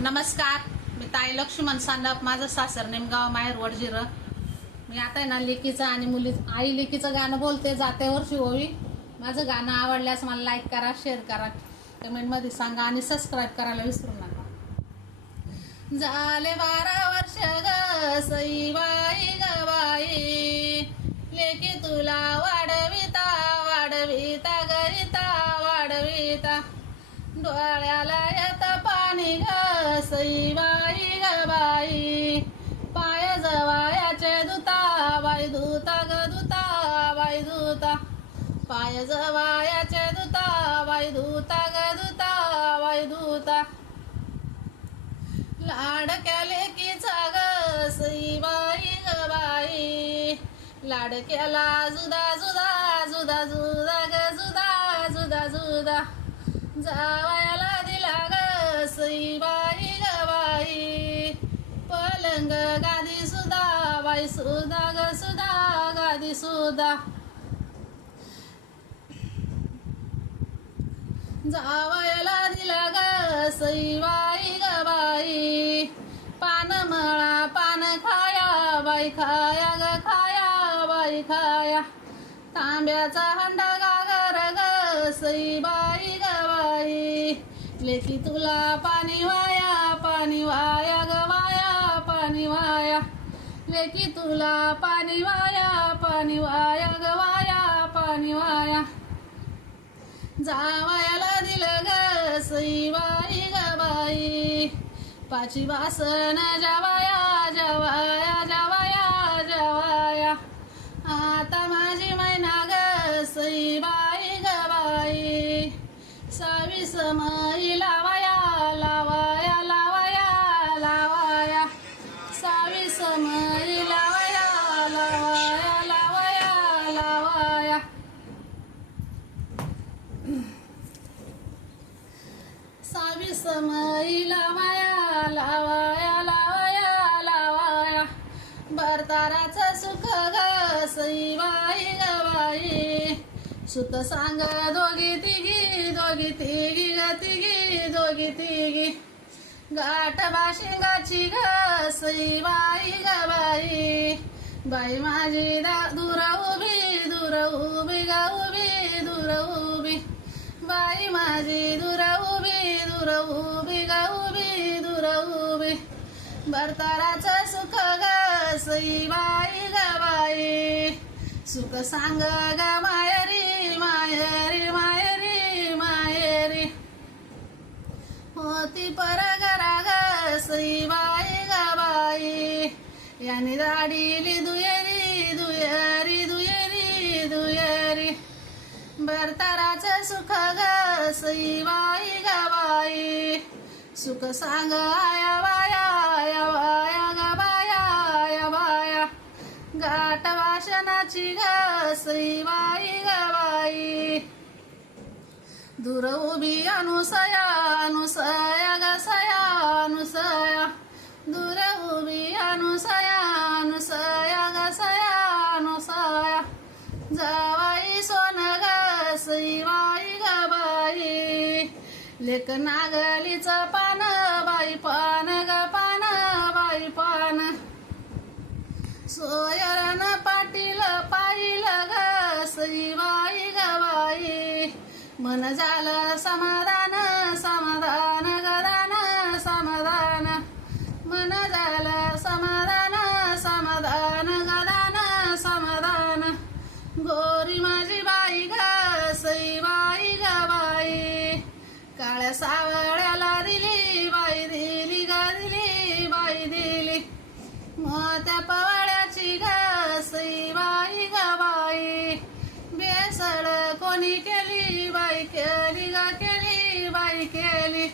नमस्कार. मी ताई लक्ष्मण सानप माझं सासर नेमगाव माहेर वडजिरं. मी आता आहे ना लेकीचं आणि मुली आई लेकीचं गाणं बोलते जाते वर्षी होवी माझं गाणं आवडल्यास मला लाईक करा शेअर करा. कमेंटमध्ये सांगा आणि सबस्क्राईब करायला विसरू नका. झाले बारा वर्ष ग सई बाई ग बाई. लेकी तुला वाढविता वाढविता गरिता वाढविता. डोळ्याला सई बाई ग बाई. पाय जवायाचे दुता बाई दुता ग दुता बाई दुता. पाय जवायाचे दुता बाई दुता ग दुता बाई दुता. लाडक्या लेकीचा ग सई बाई ग बाई. लाडक्याला जुदा जुदा जुदा जुदा ग जुदा जुदा जुदा. जावायला दिला ग सई बाई. रंग गादी सुदा बाई सुदा ग सुदा गादी सुदा जावयाला दिला ग सई बाई ग बाई. पान मळा पान खाया बाई खाया ग खाया बाई खाया. तांब्याचा हंडा गागर ग सई बाई ग बाई. लेकी तुला पाणी वाया पाणी वाया ग वाया पाणी वाया लेकी तुला पाणी वाया पाणी वाया गवाया पाणी वाया. जावयाला दिलं ग सईबाई गबाई पाची वासन जावाया जावाया जावाया जावाया. आता माझी मैना ग सईबाई गबाई सावी समाईला सावी समई लावाया लावाया लावाया लावाया. बरताराचं सुख ग सई बाई. गवाई सुत सांग दोघी तिघी दोघी तिघी ग तिघी दोघी तिघी. गाठ बाशिंगाची ग सई बाई गवाई बाई माझी दा दूर उभी दूर उभी गा उभी दूर उभी. बाई माझी दूर उभी दूर उभी ग उभी दूर उभी. भरताराच सुख ग सई बाई ग बाई. सुख सांग ग मायरी मायरी मायरी मायरी. होती परगरा ग सई बाई ग बाई. याने दाडीली दुयरी दुयरी दुयरी दुयरी. बरताराचं सुख गई गवाई सुख सांग आया वाया आया वाया ग बाया आया वाया गाठ वाशनाची गई सई बाई. दूर उभी अनुसया एक नागलीच पान बाई पान ग पान बाई पान. सोयरन पाटील पाईल ग सई बाई ग बाई. मन झालं समाधान समाधान गदान समाधान. मन झालं समाधान समाधान काळ्या सावळ्याला दिली बाई दिली गा दिली बाई दिली. मोत्या पवाड्याची घासई बाई ग बाई. बेसळ कोणी केली बाई केली गा केली बाई केली.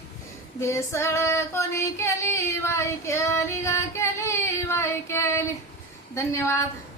बेसळ कोणी केली बाई केली गा केली बाई केली. धन्यवाद.